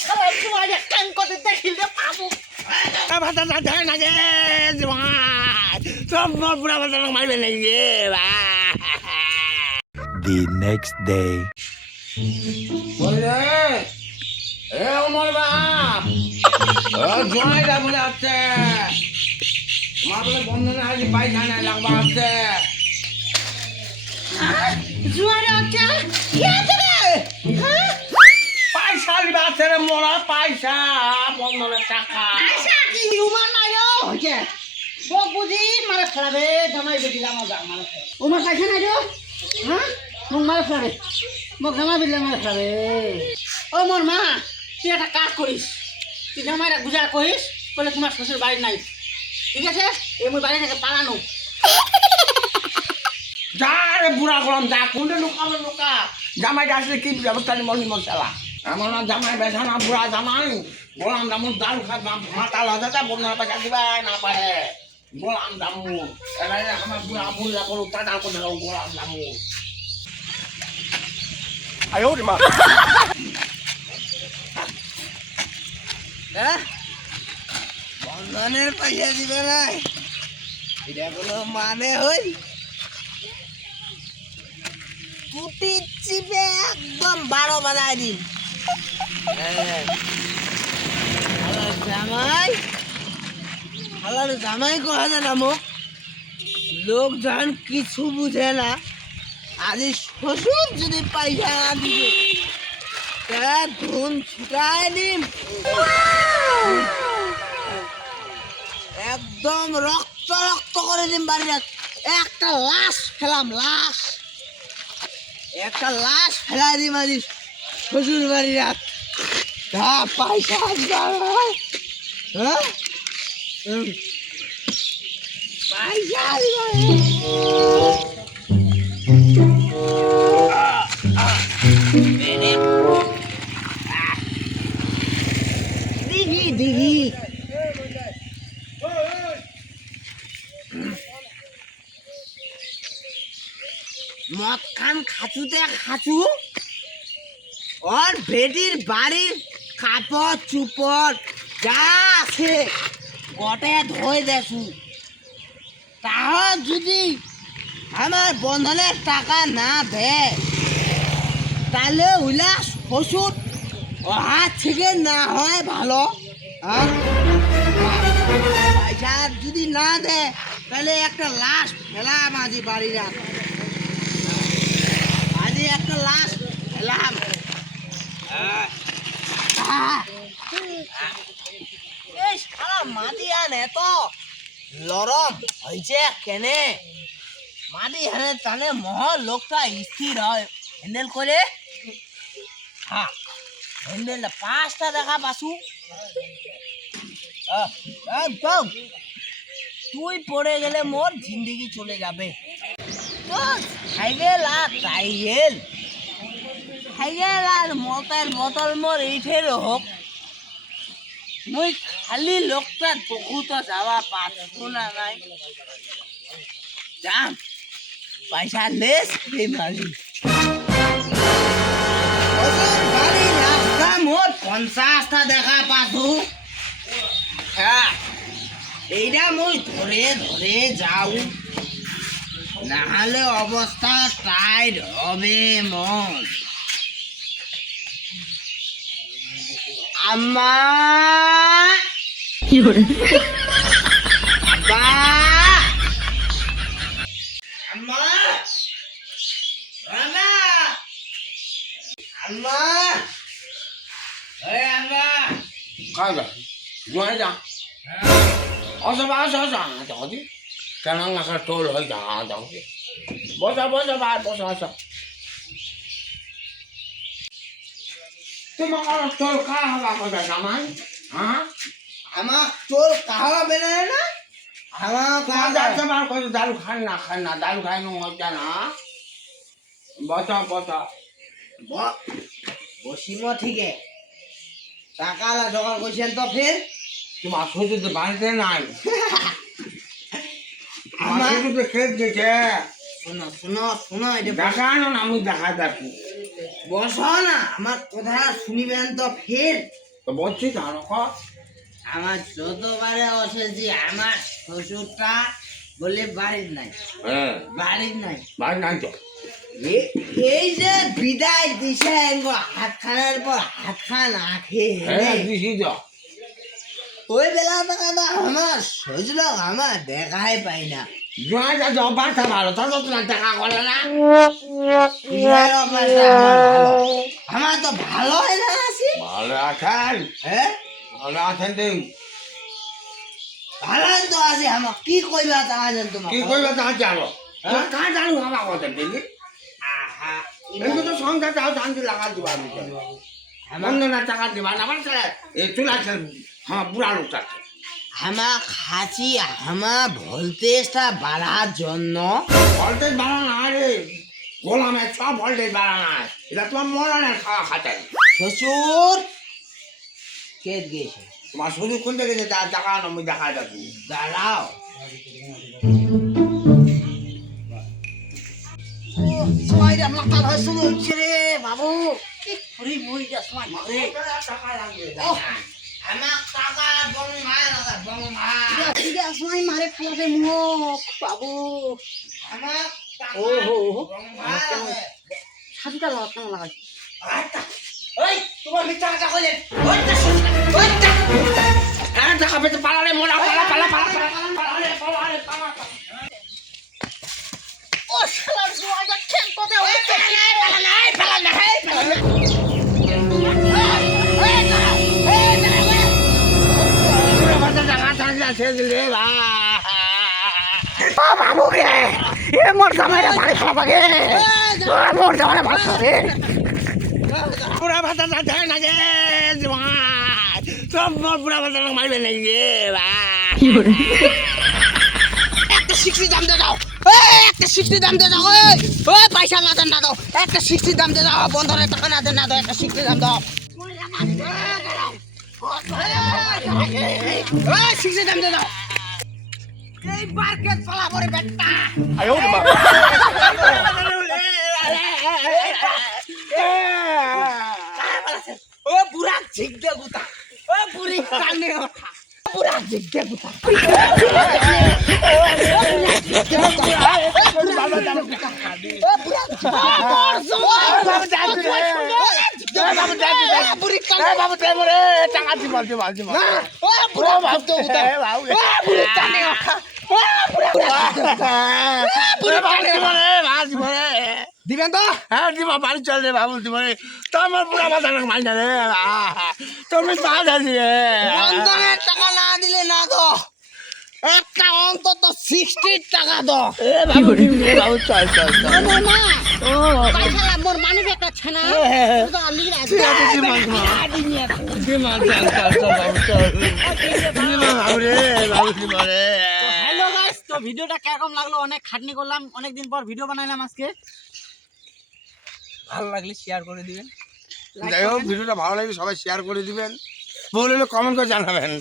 শালা জুয়ারে কান করে দেখিলে পাবো ভাতা যায় না রে সব বুড়া ভাতা মারবে নাকি রে The next day. বলে এ ওমর বাপ ও জয়টা বলে আছে তোমার বলে বন্ধনে আজ পয়সা নাই লাগবা আছে জুয়ারে আচ্ছা কি আছে রে হ্যাঁ পয়সা লিবা আছে রে মোরা পয়সা বন্ধনের টাকা আচ্ছা কি উমান নাই হচ্ছে বক বুঝি মারা খেলাবে জামাই দিলাম মারা উমান পয়সা নাই রে হ্যাঁ মোক মারা খেলাবে মোক জামাই দিলে মারা খেলাবে ও মোর মা তুই একটা কাজ করিস তুই জামাইরা গুজা করিস বলে তোমার শ্বশুর বাড়ি নাই ঠিক আছে এই মোর বাড়ি থেকে পালানো যা রে বুড়া গরম যা কোনটা লুকাবে লুকা জামাইটা আসলে কি ব্যবস্থা নিব নিমন চালা আমার না জামাই বেঠা না বুড়া জামাই গোলাম দামু দারু খাত মাথা লাজাটা বন্ধনের পয়সা দিবা না পারে গোলাম দামু এরাই আমার বুড়া বুড়া করো টাকা করে গোলাম দামু আয়ো রে মা বন্ধনের পয়সা দিবে না এটা কোনো মানে হই কুটি চিপে একদম 12 বাজায় দিন জামাই হালার জামাই কহা জানা মোক লোকজন কিছু বুঝে না আজ শ্বশুর যদি পয়সা না দিবে ধুন ছুটাই দিম একদম রক্ত রক্ত করে দিম বাড়ির একটা লাশ ফেলাম লাশ একটা লাশ ফেলাই দিম আজ শ্বশুর বাড়ির পয়সা হ্যাঁ পয়সা দিঘি দিঘি মদ খান খাচুতে খাচু ওর বেটির বাড়ির কাপড় চুপড় যা আছে গটে ধোয় দেখু তাও যদি আমার বন্ধনের টাকা না দেয় তাহলে ওইলা শ্বশুর হাত থেকে না হয় ভালো পয়সা যদি না দেয় তাহলে একটা লাশ ফেলাম আজি বাড়ির আজি একটা লাশ ফেলাম এই সারা মাটি আনে তো লরম হয়েছে কেনে মাটি আনে তাহলে মহল লোকটা স্থির হয় হ্যান্ডেল করে হ্যাঁ হ্যান্ডেল 5টা দেখা পাসু একদম তুই পড়ে গেলে মোর জিন্দগি চলে যাবে সাইকেল আর টাইগেল সাইকেল আর মতের বোতল মোর এইঠের হোক মুই খালি লোকটা বহুত যাওয়া পাচ্ছ না নাই যাম পয়সা লেস মালি গাড়ি রাস্তা মোট 50টা দেখা পাচ্ছু হ্যাঁ এইটা মই ধরে ধরে যাও নাহলে অবস্থা টাইট হবে মন আম্মা বা আম্মা রানা আম্মা এই আম্মা কাজা জয় যা আসো আসো আসো যাও কেন নাকা টোল হয়ে যা যাও বসা বসা ভাই বসা আসো তোমার টোল খা হওয়া কথা জামাই হ্যাঁ আমার তোর কাহা বেনায় না আমার যাচ্ছে আমার কথা দারু খাই না দারু খাই না মজা না বসা বসা বসিম ঠিকে টাকা জোগাড় করছেন তো ফের তোমার শ্বশুর তো বাড়িতে নাই আমার শ্বশুর তো খেত গেছে শোনো শোনো শোনো এটা দেখানো না আমি দেখা দেখি বসো না, আমার কথা শুনিবেন তো ফের। তো বলছি জানো আমার যতবারে এসেছি আমার শ্বশুরটা বলে বাড়ির নাই, হ্যাঁ বাড়ির নাই। বাড়ি নাই তো এই যে বিদায় দিছে হাত খানের পর হাত খান আখে হ্যাঁ দিছি তো ওই বেলা টাকা তো আমার শ্বশুর আমার দেখাই পাই না। জোয়াটা যাও বাচ্চা ভালো তা তো তোমার টাকা করে না কিসের অভ্যাসটা আমার ভালো? আমার তো ভালো হয় না আছি। ভালো আছেন হ্যাঁ ভালো আছেন তো ভালো তো আছে, আমার কি কইবা তা জান তোমার কি কইবা তা জানো কাজ জানো আমার কথা দেখি আহা এমনি তো সংসার তাও শান্তি লাগা দিবা আমি অন্য না টাকা দিবা না আমার এ চুলা হ্যাঁ বুড়া লোক আছে আমার খাচ্ছি আমার ভোল্টেজটা বাড়ার জন্য। ভোল্টেজ বাড়া না রে গোলামে সব ভোল্টেজ বাড়া না এটা তোমার মরণের খাওয়া খাতে শ্বশুর কে গেছে? তোমার শুধু কোন থেকে যে টাকা আমি দেখা যাচ্ছি দাঁড়াও সময় রে আমার কাল হয় শুরু হচ্ছে রে বাবু কি ঘুরি মুড়ি যা সময় মারে টাকা লাগবে আমার টাকা বং মায়ের বং মা ঠিক আছে সময় মারে ফেলাবে মুখ বাবু আমার ও হো বং মায়ের সাজিটা লাগা কেমন লাগাই ওই তোমার মিথ্যা কথা কইলেন হ্যাঁ টাকা পেতে পালালে মোড়া পালা পালা পালা পালা পালালে পালালে পালা ও শালার জোয়াটা ঠিক কথা হচ্ছে বুড়া ভাতা যাতে না যে সব বুড়া ভাতা মারবে নাকি রে একটা 60 দাম দিয়ে দাও একটা 60 দাম দিয়ে দাও ওই পয়সা না দেন না দাও একটা 60 দাম দিয়ে দাও বন্ধনের টাকা না দেন না দাও একটা 60 দাম দাও ওই 60 দাম দিয়ে দাও এই মার্কেট পালা পরে বেটা ও বুড়া ঝিক দে গুতা ও বুড়ি কানে ওঠা বুড়া ঝিক দে গুতা দিবেন তো হ্যাঁ দিবা বাড়ি চল রে বাবু দিবরে তো আমার বুড়া মাথা মাই না রে তুমি পা যাচ্ছি বন্ধনের টাকা না দিলে না তো একটা অন্তত 60 টাকা দাও। বাবু বাবু চল চল চল মোর মানুষ একটা ছানা হ্যালো গাইস, তো ভিডিওটা কিরকম লাগলো? অনেক খাটনি করলাম, অনেক দিন পর ভিডিও বানাইলাম আজকে। ভালো লাগলে শেয়ার করে দিবেন। যাই হোক ভিডিওটা ভালো লাগলে সবাই শেয়ার করে দিবেন, ভুল হলে কমেন্ট করে জানাবেন।